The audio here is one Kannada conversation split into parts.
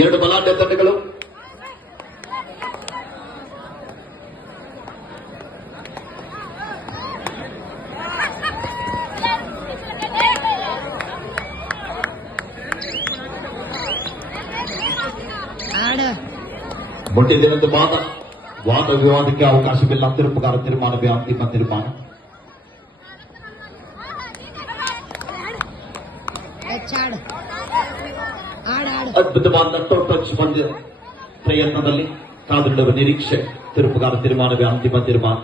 ಎರಡು ಬಲಾಢ್ಯ ತಂಡಗಳು. ಮುಂದಿನ ವಾದ ವಿವಾದಕ್ಕೆ ಅವಕಾಶವಿಲ್ಲ. ತೀರ್ಪುಗಾರ ತೀರ್ಮಾನವೇ ಅಂತಿಮ ತೀರ್ಮಾನ. ಅದ್ಭುತವಾದ ಟಚ್ ಬಂದ ಪ್ರಯತ್ನದಲ್ಲಿ ಕಾದಿಡುವ ನಿರೀಕ್ಷೆ. ತೀರ್ಪುಗಾರ ತೀರ್ಮಾನವೇ ಅಂತಿಮ ತೀರ್ಮಾನ.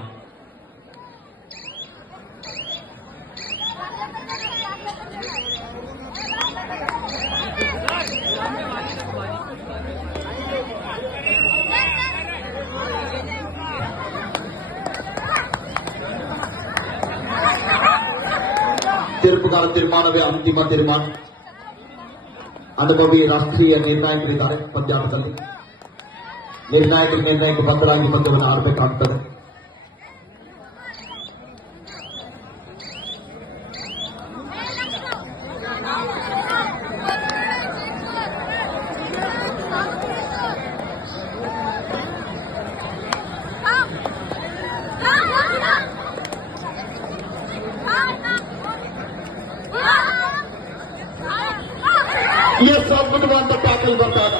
ತೀರ್ಪುಗಾರ ತೀರ್ಮಾನವೇ ಅಂತಿಮ ತೀರ್ಮಾನ. ಅನುಭವಿ ರಾಷ್ಟ್ರೀಯ ನಿರ್ಣಾಯಕರಿದ್ದಾರೆ ಪಂದ್ಯಾಟದಲ್ಲಿ. ನಿರ್ಣಾಯಕ ಬದ್ಧರಾಗಿ ಪಂದ್ಯವನ್ನು ಆಡಬೇಕಾಗುತ್ತದೆ. ಅದ್ಭುತವಾದ ಟ್ಯಾಕಲ್ ಬರ್ತಾ ಇದೆ.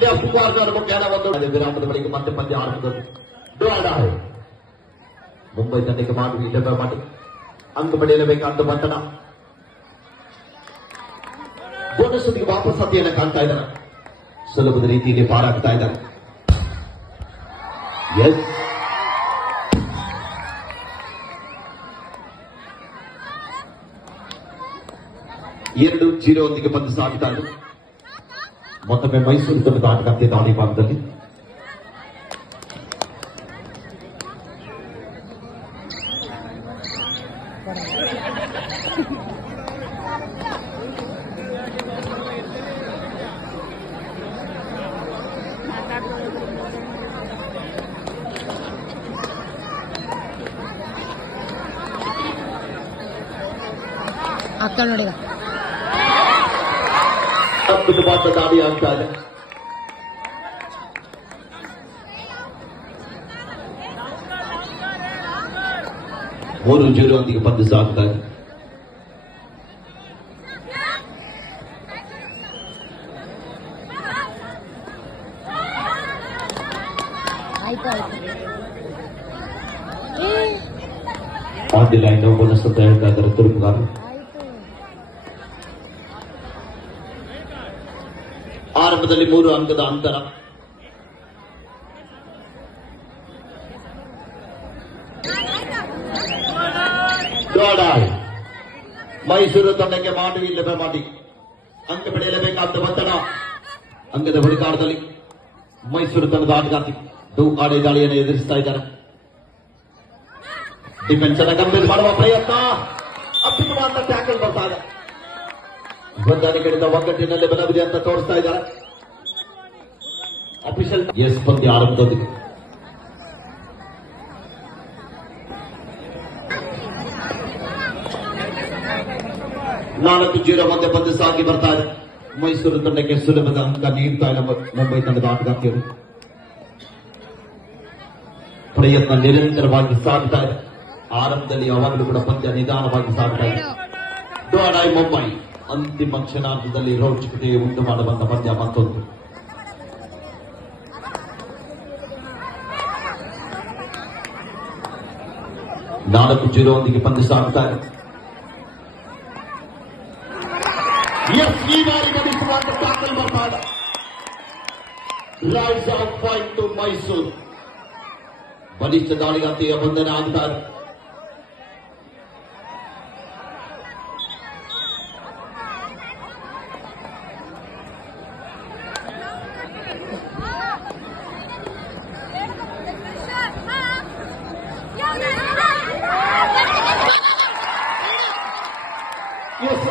ಲೆಫ್ಟ್ ಕಾರ್ನರ್ ಒಂದು ವಿರಾಮದ ಬಳಿಕ ಮತ್ತೆ ಪಂದ್ಯ ಆರಂಭದಲ್ಲಿ ಮುಂಬೈ ತಂಡಕ್ಕೆ ಮಾಡಿ ಅಂಕ ಪಡೆಯಲೇಬೇಕಾದ ಬಂಧನ. ಬೋನಸ್ ವಾಪಸ್ ಹತ್ತಿಯನ್ನು ಕಾಣ್ತಾ ಇದ್ದಾರೆ. ಸುಲಭದ ರೀತಿಯಲ್ಲಿ ಪಾರಾಗ್ತಾ ಇದ್ದಾರೆ. ಎಸ್ 2-0 ಪಂದ್ಯ ಸಾಗ್ತಾ ಇದೆ. ಮತ್ತೊಮ್ಮೆ ಮೈಸೂರು ತಂಡದ ಆಟಗಾರ್ತಿ ದಾಳಿ ಭಾಗದಲ್ಲಿ ಆಗ್ತಾ ನೋಡಿ. ಅದ್ಭುತವಾದ ದಾಳಿ ಆಗ್ತಾ ಇದೆ. ಮೂರು 0 ಪಂದ್ಯ ಸಾಗ್ತಾ ಇದೆ. ಆನ್ ದಿ ಲೈನ್ ಬೋನಸ್ ಅಂತ ಹೇಳ್ತಾ ಇದ್ದಾರೆ ತೀರ್ಪುಗಾರರು. ಆರಂಭದಲ್ಲಿ 3 ಅಂಕದ ಅಂತರ. ಮೈಸೂರು ತಂಡಕ್ಕೆ ಮಾಡಿ ಅಂಕ ಪಡೆಯಲೇಬೇಕಾದ ಒತ್ತಡ. ಅಂಕದ ಹುಡುಕಾಟದಲ್ಲಿ ಮೈಸೂರು ತಂಡದ ಆಟಗಾರ್ತಿ ದೂಕಾಡಿ ದಾಳಿಯನ್ನು ಎದುರಿಸ್ತಾ ಇದ್ದಾರೆ. ಡಿಫೆನ್ಸ್ ಅನ್ನು ಗಂಭೀರ ಮಾಡುವ ಪ್ರಯತ್ನ. ಅದ್ಭುತವಾದ ಟ್ಯಾಕಲ್ ಬರ್ತಾ ಇದೆ. ಹೊಂದಾಣಿಕೆಯಿಂದ ಒಗ್ಗಟ್ಟಿನಲ್ಲಿ ಬಲವಿದೆ ಅಂತ ತೋರಿಸ್ತಾ ಇದ್ದಾರೆ ಅಫಿಷಿಯಲ್. ಎಸ್ ಪಂದ್ಯ ಆರಂಭದೊಂದಿಗೆ 4-0 ಮಧ್ಯೆ ಪಂದ್ಯ ಸಾಗಿ ಬರ್ತಾ ಇದೆ. ಮೈಸೂರು ತಂಡಕ್ಕೆ ಸುಲಭದ ಅಂಕ ನೀಡ್ತಾ ಇಲ್ಲ ಮುಂಬೈ ತಂಡದ ಆಟಗಾರ್ತಿಯರು. ಪ್ರಯತ್ನ ನಿರಂತರವಾಗಿ ಸಾಗ್ತಾ ಇದೆ. ಆರಂಭದಲ್ಲಿ ಯಾವಾಗಲೂ ಕೂಡ ಪಂದ್ಯ ನಿಧಾನವಾಗಿ ಸಾಗ್ತಾ ಇದೆ. ಡೋಡಾಯ್ ಮುಂಬೈ ಅಂತಿಮ ಕ್ಷಣಾರ್ಧದಲ್ಲಿ ರೋಚಕತೆ ಉಂಟು ಮಾಡುವಂತ ಪಂದ್ಯ ಮತ್ತೊಂದು. ನಾಲ್ಕು 0 ಪಂದ್ಯ ಸಾಗ್ತಾ ಇದೆ. ಈ ಬಾರಿ ಗಮನಿಸುವಂತ ಟ್ಯಾಕಲ್ ಬರ್ತಾ ಇದೆ. Rise of fight to Mysuru. ಬಲಿಷ್ಠ ದಾಳಿಗಾರ್ತಿಯ ಬಂಧನ ಆಗ್ತಾ ಇದೆ.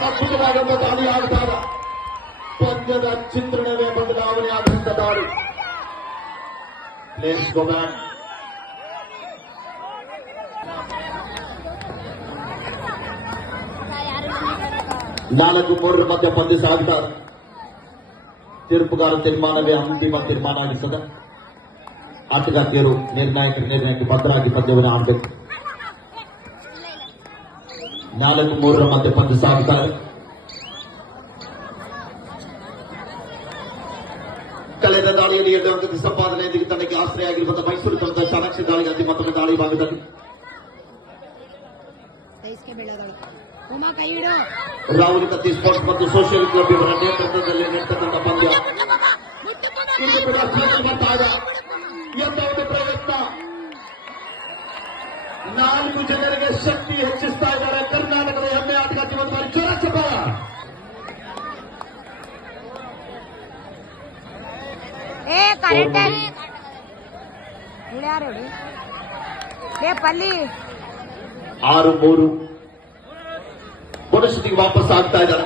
ಅದ್ಭುತವಾದಂತಹ ದಾಳಿ ಆಗ್ತಾ ಇದೆ. ಪಂದ್ಯದ ಚಿತ್ರಣವೇ ಬದಲಾವಣೆ ಆದಂತ ದಾಳಿ. Place go back. ನಾಲ್ಕು 3 ಮಧ್ಯ ಪಂದ್ಯ ಸಾಗ್ತಾ ಇದೆ. ತೀರ್ಪುಗಾರ ತೀರ್ಮಾನವೇ ಅಂತಿಮ ತೀರ್ಮಾನ ಆಗಿರ್ತದೆ. ಆಟಗಾರ್ತಿಯರು ನಿರ್ಣಾಯಕರು ಭದ್ರಾಗಿ ಪಂದ್ಯವನ್ನು ಆಡಬೇಕು. 4-3 ಮಧ್ಯೆ ಪಂದ್ಯ ಸಾಗುತ್ತಾರೆ. ಕಳೆದ ದಾಳಿಯಲ್ಲಿ 2 ಅಂಕದ ಸಂಪಾದನೆಯೊಂದಿಗೆ ತನಗೆ ಆಶ್ರಯ ಆಗಿರುವಂತಹ ಮೈಸೂರು ತಂಡದ ಚಾಣಕ್ಯ ದಾಳಿಗಾಗಿ ಮತ್ತೊಮ್ಮೆ ದಾಳಿ ಭಾಗದಲ್ಲಿ ರಾಹುಲ್ ಕತ್ತಿ ಸ್ಪೋರ್ಟ್ಸ್ ಮತ್ತು ಸೋಷಿಯಲ್ ಕ್ಲಬ್ ಇವರ ನೇತೃತ್ವದಲ್ಲಿ ನಡೆತಕ್ಕಂಥ ಪಂದ್ಯ. ಇದು ಕೂಡ ಬರ್ತಾಯಿದೆ. ಎಂಬ ಒಂದು ಪ್ರಯತ್ನ 4 ಜನರಿಗೆ ಶಕ್ತಿ ಹೆಚ್ಚಿಸ್ತಾ ಇದ್ದಾರೆ ಕರ್ನಾಟಕದ ಹೆಮ್ಮೆ ಆಟಗಾರ್ತಿ. ಒಂದು ಬಾರಿ ಜೋರ ಚಪ್ಪಾಳ. ಪಲ್ಲಿ 6-3 ಪರಿಸ್ಥಿತಿಗೆ ವಾಪಸ್ ಆಗ್ತಾ ಇದ್ದಾರೆ.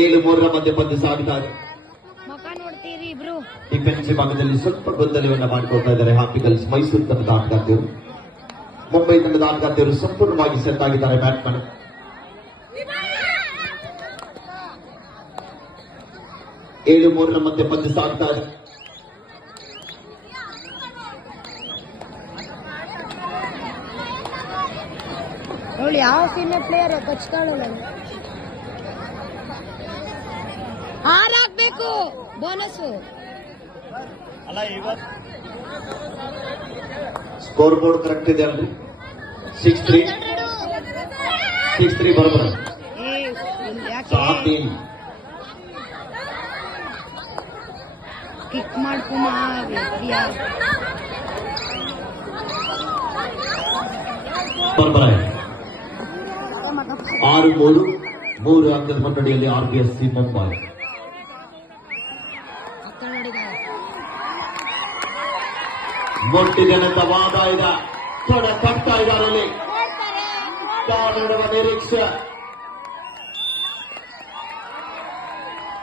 7-3 ಮಧ್ಯೆ ಪಂದ್ಯ ಸಾಗುತ್ತಾ ಇದೆ. ನೋಡ್ತೀರಿ ಇಬ್ರು ಡಿಫೆನ್ಸಿವ್ ಭಾಗದಲ್ಲಿ ಸ್ವಲ್ಪ ಗೊಂದಲವನ್ನ ಮಾಡಿಕೊಳ್ತಾ ಇದ್ದಾರೆ ಹಾಪಿಗಲ್ಸ್. ಮೈಸೂರು ತಂಡದ ಆಟಗಾರ್ತಿಯರು, ಮುಂಬೈ ತಂಡದ ಆಟಗಾರ್ತಿಯರು ಸಂಪೂರ್ಣವಾಗಿ ಸೆಟ್ ಆಗಿದ್ದಾರೆ. ಬ್ಯಾಟ್ಮನ್ 7-3 ಮಧ್ಯೆ ಪಂದ್ಯ ಸಾಗ್ತಾ ಇದೆ. ನೋಡಿ ಯಾವ ಸೀಮೆ ಪ್ಲೇಯರ್ ಕಚ್ತಾಳಲ್ಲ, ಹಾರಾಕ್ಬೇಕು ಬೋನಸ್. ಸ್ಕೋರ್ ಬೋರ್ಡ್ ಕರೆಕ್ಟ್ ಇದೆ ಅಲ್ರಿ? 6-3 ಬರೋಬರ. ಕಿಕ್ ಮಾಡ್ಕೊಂಬ ಬರೋಬರ. 6-3 ಅಂಕದ ಮುನ್ನಡೆಯಲ್ಲಿ RBSC ಮುಂಬೈ. ಮೊಟ್ಟಿದೆನಂತ ವಾದ ಇದೆ, ತೊಡ ಕಟ್ತಾ ಇದ್ದಾರಲ್ಲಿ ಕಾಲಿಡುವ ನಿರೀಕ್ಷೆ.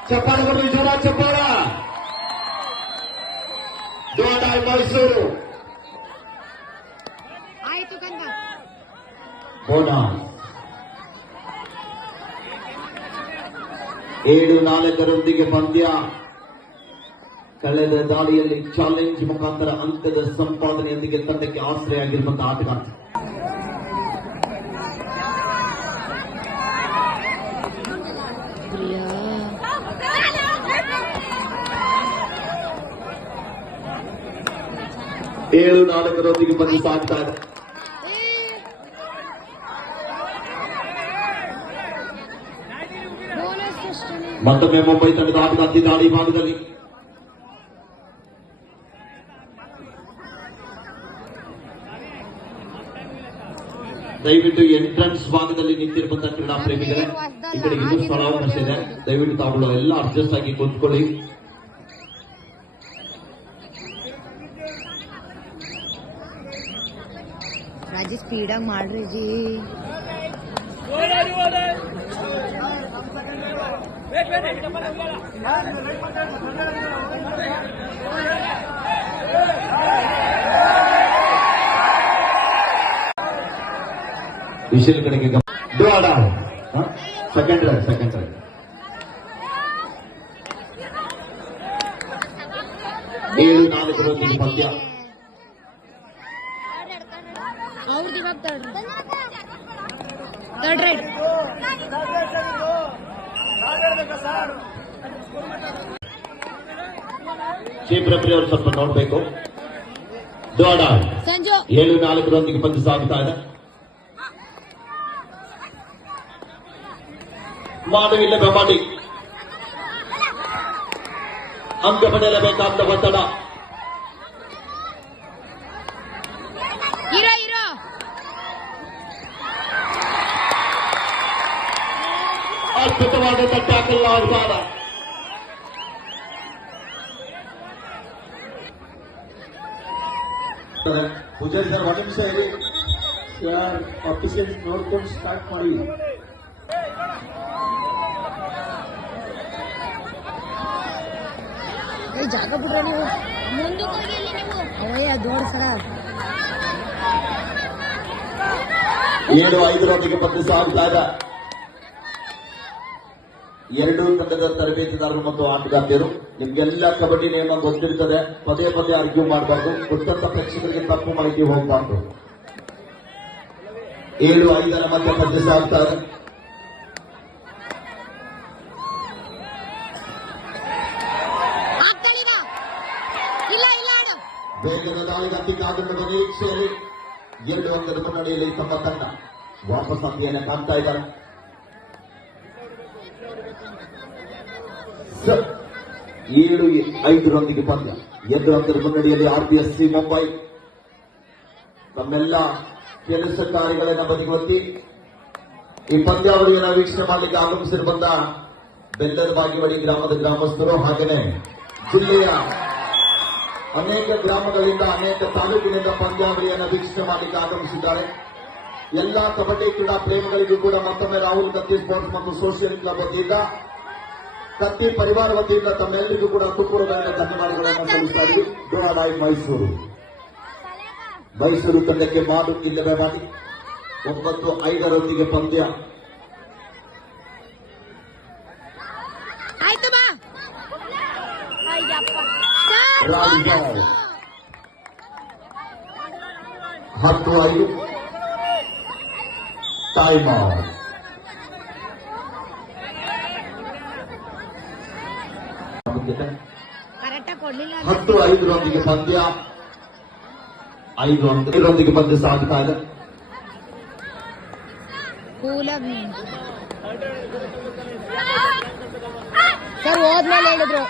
ಚಪ್ಪಾಳೆಗಳು ಜೋರ ಚಪ್ಪಾಳ. ಜೋಡಾಯ್ ಮೈಸೂರು ಆಯ್ತು ಕಂದ. ಬೋನಸ್ 7-4 ಪಂದ್ಯ. ಕಳೆದ ದಾಳಿಯಲ್ಲಿ ಚಾಲೆಂಜ್ ಮುಖಾಂತರ ಅಂಕದ ಸಂಪಾದನೆಯೊಂದಿಗೆ ತಂಡಕ್ಕೆ ಆಶ್ರಯ ಆಗಿರುವಂತಹ ಆಟಗಾರ. ಏಳು 4 ಪಂದ್ಯ ಸಾಗ್ತಾ ಇದೆ. ಮತ್ತೊಮ್ಮೆ ಮುಂಬೈ ತಂಡದ ಆಟಗಾರ್ತಿ ದಾಳಿ ಭಾಗದಲ್ಲಿ ದಯವಿಟ್ಟು ಎಂಟ್ರೆನ್ಸ್ ಭಾಗದಲ್ಲಿ ನಿಂತಿರುವಂತಹ ಕ್ರೀಡಾ ಪ್ರೇಮಿಗಳೇ, ಈ ಕಡೆ ಇನ್ನೂ ಸ್ಥಳಾವಕಾಶ ಇದೆ. ದಯವಿಟ್ಟು ತಾವುಗಳು ಎಲ್ಲ ಅಡ್ಜಸ್ಟ್ ಆಗಿ ಕೂತ್ಕೊಳ್ಳಿ. ರಾಜಿ ಸ್ಪೀಡಾಗಿ ಮಾಡ್ರಿ ಜಿ. ವಿಷಲ್ ಕಡೆಗೆ ಸೆಕೆಂಡ್ ರೈಡ್ 7-4 ಪಂದ್ಯ. ಅವ್ರದ್ದು ಇವಾಗ ಥರ್ಡ್ ರೈಡ್. ಕ್ಷೇತ್ರಪ್ರಿ ಅವರು ಸ್ವಲ್ಪ ನೋಡ್ಬೇಕು. ಸಂಜು 7-4 ಪಂದ್ಯ ಸಾಗುತ್ತಾ ಇದೆ. ಮಾಡುವಿಲ್ಲ ಬೆಂಬಾಡಿ ಅಂಕ ಪಡೆಯಲೇಬೇಕಾದ ಒತ್ತಡ. ಅದ್ಭುತವಾದ ಟ್ಯಾಕಲ್ ಆಡ್ತಾರ. ಪೂಜಾರಿ ಸರ್ ಒಂದು ನಿಮಿಷ ಹೇಳಿ ಯಾರ್ ಅಫಿಷಿಯಲ್ಸ್ ನೋಡ್ಕೊಂಡು ಸ್ಟಾರ್ಟ್ ಮಾಡಿ. ಜಾಗ ಬಿಡ್ರೆ ನೀವು ಮುಂದಕ್ಕೆ ಹೋಗಿ ದೊಡ್ಡ ಸರ 7-5 ಪಂದ್ಯ ಸಾಗ್ತಾ ಇದೆ. ಎರಡೂ ತಂಡದ ತರಬೇತಿದಾರರು ಮತ್ತು ಆಟಗಾರ್ತಿಯರು ನಿಮ್ಗೆಲ್ಲ ಕಬಡ್ಡಿ ನಿಯಮ ಗೊತ್ತಿರ್ತದೆ. ಪದೇ ಪದೇ ಆರ್ಗ್ಯೂ ಮಾಡಬಾರ್ದು. ಗೊತ್ತಂತ ಪ್ರೇಕ್ಷಕರಿಗೆ ತಪ್ಪು ಮಾಹಿತಿ ಹೋಗಬಾರ್ದು. 7-5 ಮಧ್ಯ ಪಂದ್ಯ ಸಾಗ್ತಾ ಇದೆ. ಬೇಗದ ದಾಳಿಗಾಗಿ ಕಾದುಕೊಂಡ ನಿರೀಕ್ಷೆಯಲ್ಲಿ 2 ಅಂಕದ ಮುನ್ನಡೆಯಲ್ಲಿ ತಮ್ಮ ತಂಡ ವಾಪಸ್ ಅಂಕೆಯನ್ನು ಕಾಣ್ತಾ ಇದ್ದಾರೆ. 7-5 ಪಂದ್ಯ 2 ಅಂಕದ ಮುನ್ನಡೆಯಲ್ಲಿ RBSC ಮುಂಬೈ ತಮ್ಮೆಲ್ಲ ಕೆಲಸ ಕಾರ್ಯಗಳನ್ನು ಬದಿಗೊತ್ತಿ ಈ ಪಂದ್ಯಾವಳಿಯನ್ನು ವೀಕ್ಷಣೆ ಮಾಡಲಿಕ್ಕೆ ಆಗಮಿಸಿರುವಂತ ಬೆಲ್ಲದ ಬಾಗಿವಾಡಿ ಗ್ರಾಮದ ಗ್ರಾಮಸ್ಥರು ಹಾಗೆಯೇ ಜಿಲ್ಲೆಯ ಅನೇಕ ಗ್ರಾಮಗಳಿಂದ ಅನೇಕ ತಾಲೂಕಿನಿಂದ ಪಂದ್ಯಾವಳಿಯನ್ನು ವೀಕ್ಷಣೆ ಮಾಡಲಿಕ್ಕೆ ಆಗಮಿಸಿದ್ದಾರೆ. ಎಲ್ಲ ಕಬಡ್ಡಿ ಕ್ರೀಡಾ ಪ್ರೇಮಿಗಳಿಗೂ ಕೂಡ ಮತ್ತೊಮ್ಮೆ ರಾಹುಲ್ ಕತ್ತಿ ಸ್ಪೋರ್ಟ್ಸ್ ಮತ್ತು ಸೋಷಿಯಲ್ ಕ್ಲಬ್ ವತಿಯಿಂದ ಕತ್ತಿ ಪರಿವಾರ ವತಿಯಿಂದ ತಮ್ಮೆಲ್ಲರಿಗೂ ಕೂಡ ತುಪ್ಪೂರಗಳಿಂದ ಧನ್ಯವಾದಗಳನ್ನು ಸಲ್ಲಿಸ್ತಾ ಇದ್ದೀವಿ. ಗೋವಾಡಾಯ್ ಮೈಸೂರು ತಂಡಕ್ಕೆ ಮಾಡು ಇಲ್ಲವೇ ಮಾಡಿ 9-5 ಪಂದ್ಯ. Raj 10-5 time out. 10-5 ಪಂದ್ಯ 5 ಅಂಕದೊಂದಿಗೆ ಪಂದ್ಯ ಸಾಗ್ತಾ ಇದೆ. ಸರ್ ಹೋದ್ಮೇಲೆ ಹೇಳಿದ್ರು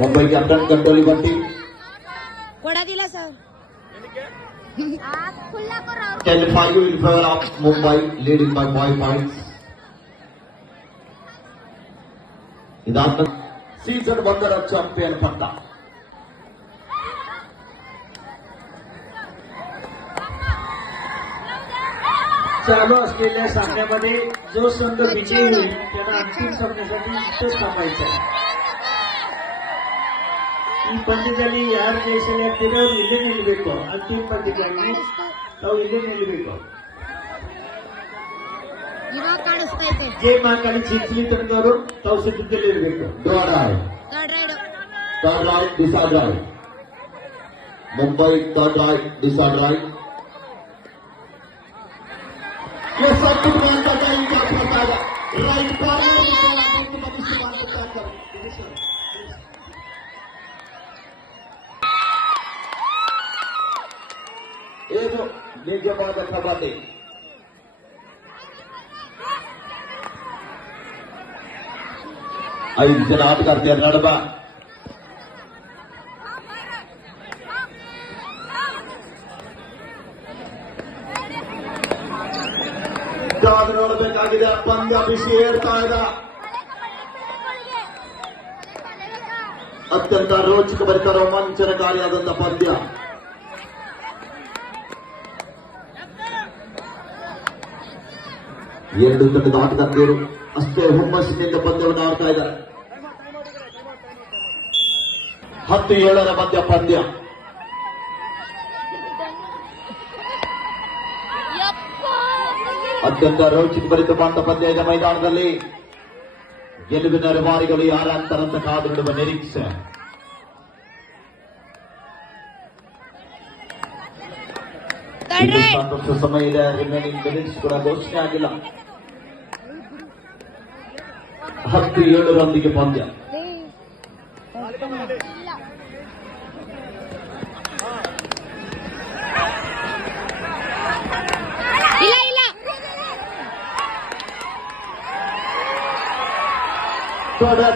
ಮುಂಬೈ ಕ್ಯಾಪ್ಟನ್ ಕಂಟ್ರೋಲ್ ಬಟ್ಟಿ ಕೊಡೋದಿಲ್ಲ sir. 10-5 in favor of Mumbai, leading by 5 points. ಇದಾದ ಸೀಸನ್ 1 ಚಾಂಪಿಯನ್ ಪಟ್ಟ. चालू असलेल्या सामन्यामध्ये जो संघ विजयी होईल त्यांना अंतिम सामन्यासाठी इथंच थांबायचं आहे. ಈ ಪಂದ್ಯದಲ್ಲಿ ಯಾರು ಜಯಿಸಲಿ ಆಗ್ತಿದೆ ಅವ್ರು ಇಲ್ಲೇ ನಿಲ್ಲಬೇಕು. ಅಂತಿಮ ಪಂದ್ಯಕ್ಕಾಗಿ ತಾವು ಇಲ್ಲೇ ನಿಲ್ಲಬೇಕು. ಇವಾಗ ಕಾಣಿಸ್ತೈತೆ ಜೈ ಮಹಾಕಾಳಿ ಚಿಂಚಲಿ ತಂಡದವರು ತಾವು ಸಿದ್ಧದಲ್ಲಿ ಇರಬೇಕು. Third right decide right. Mumbai third right decide right. ये सब कुछ मानता था इनका प्रकार राइट कॉर्नर ಏನು ನಿಜವಾದ ಕಬಡ್ಡಿ. 5 ಜನ ಆಟಗಾರ್ತಿಯರ ನಡುವೆ ಕಾದು ನೋಡಬೇಕಾಗಿದೆ. ಪಂದ್ಯ ಬಿಸಿ ಏರ್ತಾ ಇದೆ. ಅತ್ಯಂತ ರೋಚಕ ಭರಿತ ರೋಮಾಂಚನಕಾರಿಯಾದಂತಹ ಪಂದ್ಯ. ಎರಡು ತಂಡದ ಆಟಗಾರರು ಅಷ್ಟೇ ಹುಮ್ಮಸ್ಸಿನಿಂದ ಪಂದ್ಯವನ್ನು ಆಡ್ತಾ ಇದ್ದಾರೆ. 10-7 ಮಧ್ಯ ಪಂದ್ಯ. ಅತ್ಯಂತ ರೋಚಕ ಭರಿತವಾದ ಪಂದ್ಯ ಇದೆ. ಮೈದಾನದಲ್ಲಿ ಗೆಲುವಿನ ರೂವಾರಿಗಳು ಯಾರಾಗ್ತಾರಂತ ಕಾದು ನೋಡುವ ನಿರೀಕ್ಷೆ. ಸಾಕಷ್ಟು ಸಮಯ ಇದೆ. ರಿಮೈನಿಂಗ್ ಮಿನಿಟ್ಸ್ ಕೂಡ ಘೋಷಣೆ ಆಗಿಲ್ಲ. 10-7 ಪಂದ್ಯ.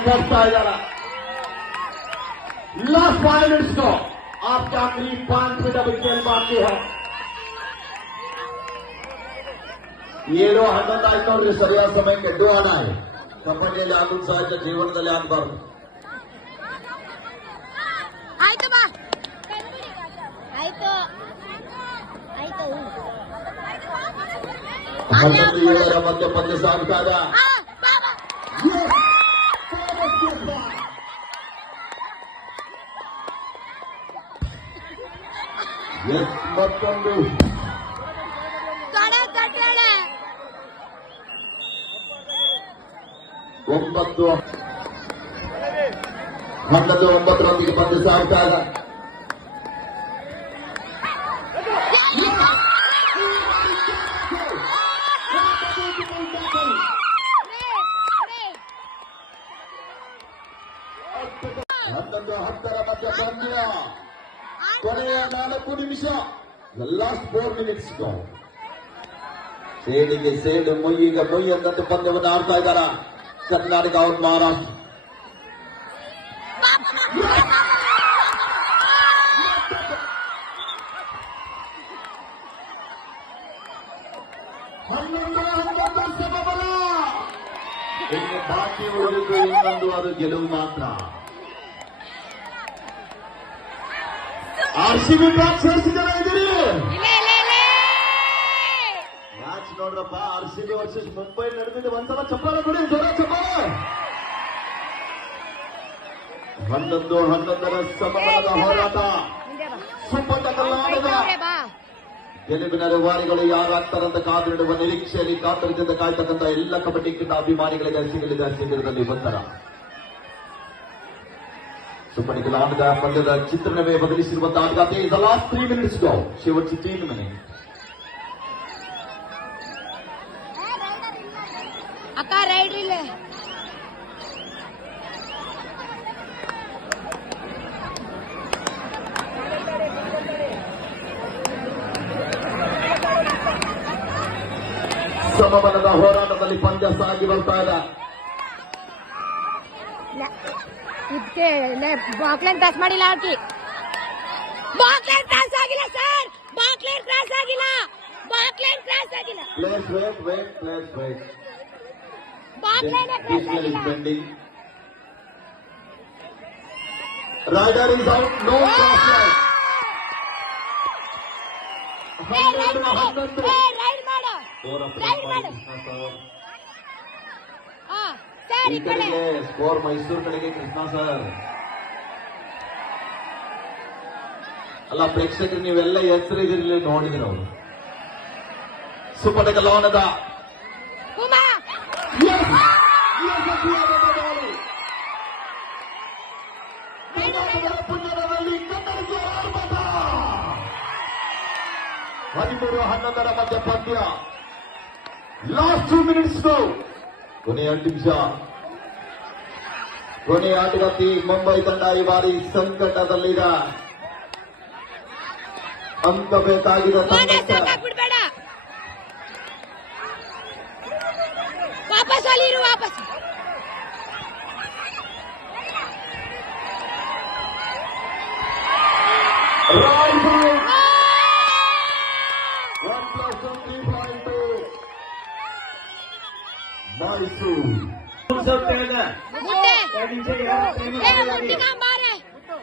करता है लास्ट 5 मिनट्स को आपके आखिरी 5 मिनट अभी खेल बाकी है. 7-11 ಆಯ್ತು ನೋಡ್ರಿ. ಸರಿಯಾದ ಸಮಯಕ್ಕೆ ಡು ಹಣ ಕಬಡ್ಡಿಯಲ್ಲಿ ಆಗೋದು ಸಹಜ, ಜೀವನದಲ್ಲಿ ಆಗಬಾರ್ದು. ಆಯ್ತು ಬಾ ಆಯ್ತು ಆಯ್ತು 11-7 ಮಧ್ಯ ಪಂದ್ಯ ಸಾಗ್ತಾ ಇದೆ. ಮತ್ತೊಂದು 9-9 ಪಂದ್ಯ ಸಾಗ್ತಾ ಇದೆ. ಹನ್ನೊಂದು 10 ಮಧ್ಯ ಪಂದ್ಯ ಕೊನೆಯ 4 ನಿಮಿಷ. Last 4 minutes. ಸೇಡಿಗೆ ಸೇಡು, ಮೊಯ್ಯಿಗೆ ಮೊಯ್ಯಿ ಅಂದಂತೆ ಪಂದ್ಯವನ್ನು ಆಡ್ತಾ ಇದ್ದಾರ ಕರ್ನಾಟಕ ಔಟ್ ಮಹಾರಾಷ್ಟ್ರ. ಇನ್ನು ಬಾಕಿ ಉಳಿದು ಇನ್ನೊಂದು, ಅದು ಗೆಲುವು ಮಾತ್ರ. RCB ಮ್ಯಾಚ್ ಎಷ್ಟು ಜನ ಇದ್ದೀರಿ? ಮ್ಯಾಚ್ ನೋಡ್ರಪ್ಪ, RCB ವರ್ಸಸ್ ಮುಂಬೈ ನಡೆದಿದೆ. ಒಂದ್ಸಲ ಚಪ್ಪಾಳೆ ಕೊಡಿ, ಜೋರ ಚಪ್ಪಾಳೆ. 11-11 ಸಮಬಲದ ಹೋರಾಟ. ಸುಪ್ಪಟ ಕರ್ನಾಟಕ ಗೆಲುವಿನ ರೂವಾರಿಗಳು ಯಾರಾಗ್ತಾರಂತ ಕಾದಿಡುವ ನಿರೀಕ್ಷೆಯಲ್ಲಿ ಕಾತರದಿಂದ ಕಾಯ್ತಕ್ಕಂಥ ಎಲ್ಲ ಕಬಡ್ಡಿ ಕ್ರೀಡಾ ಅಭಿಮಾನಿಗಳಿಗೆ ಸಿಗಲಿದೆ ಶಿಬಿರದಲ್ಲಿ ಬಂಧನ. ಸುಪ್ಪಣಿಗಳ ಆಟದ ಪಂದ್ಯದ ಚಿತ್ರಣವೇ ಬದಲಿಸಿರುವಂತಹ ಆಟಗಾತೆ. ದ ಲಾಸ್ಟ್ 3 minutes ಗೋ. शेवटची 3 मिनिट. ಅಕ್ಕ ರೈಡ್ ಇಲ್ಲ. ಸಮಬಲದ ಹೋರಾಟದಲ್ಲಿ ಪಂದ್ಯ ಸಾಗಿ ಬರ್ತಾ ಇದೆ. ಇದಕ್ಕೆ ಬಾಕ್ಲೈನ್ ಕ್ರಾಸ್ ಮಾಡಿಲ್ಲ. ಆಕಿ ಬಾಕ್ಲೈನ್ ಕ್ರಾಸ್ ಆಗಿಲ್ಲ ಸರ್. ಬಾಕ್ಲೈನ್ ಕ್ರಾಸ್ ಆಗಿಲ್ಲ. ಬಾಕ್ಲೈನ್ ಕ್ರಾಸ್ ಆಗಿಲ್ಲ. Please wait. Baulk line cross This is ಆಗಿಲ್ಲ. pending. Rider is out. No cross line. Raid ಮಾಡು. ರೈಡ್ ಮಾಡು. ಹಾ ಸರ್, ಈ ಈ ಕಡೆ ಕಡೆಗೆ ಸ್ಕೋರ್ ಮೈಸೂರು ಕಡೆಗೆ ಕೃಷ್ಣ ಸರ್. ಅಲ್ಲ ಪ್ರೇಕ್ಷಕರು, ನೀವೆಲ್ಲ ಹೆಸರಿದಿರಲಿ ನೋಡಿದ್ರಿ ಅವರು. ಸುಪಟಕ ಲವಣದ ಉಮಾ ಪುಣ್ಯದಲ್ಲಿ 13-11 ಮಧ್ಯ ಪಂದ್ಯ. ಲಾಸ್ಟ್ 2 minutes ಗೋ. ಕೊನೆಯ 8 ನಿಮಿಷ. ಕೊನೆಯ ಆಟಗಾರ್ತಿ ಮುಂಬೈ ತಂಡ ಈ ಬಾರಿ ಸಂಕಟದಲ್ಲಿದೆ. ಅಂಕ ಬೇಕಾಗಿದೆ ತಂಡಕ್ಕೆ. ಬಿಡ್ಬೇಡ. ವಾಪಸ್ ಅಲ್ಲಿರು. ವಾಪಸ್ Right side. 1+1 3.2. ಮೈಸೂರು. ಮುಟ್ಟೆ ಮುಟ್ಟೆ. ಏ ಮುಟ್ಟಿನ ಬಾರೆ. ಮುಟ್ಟೆ.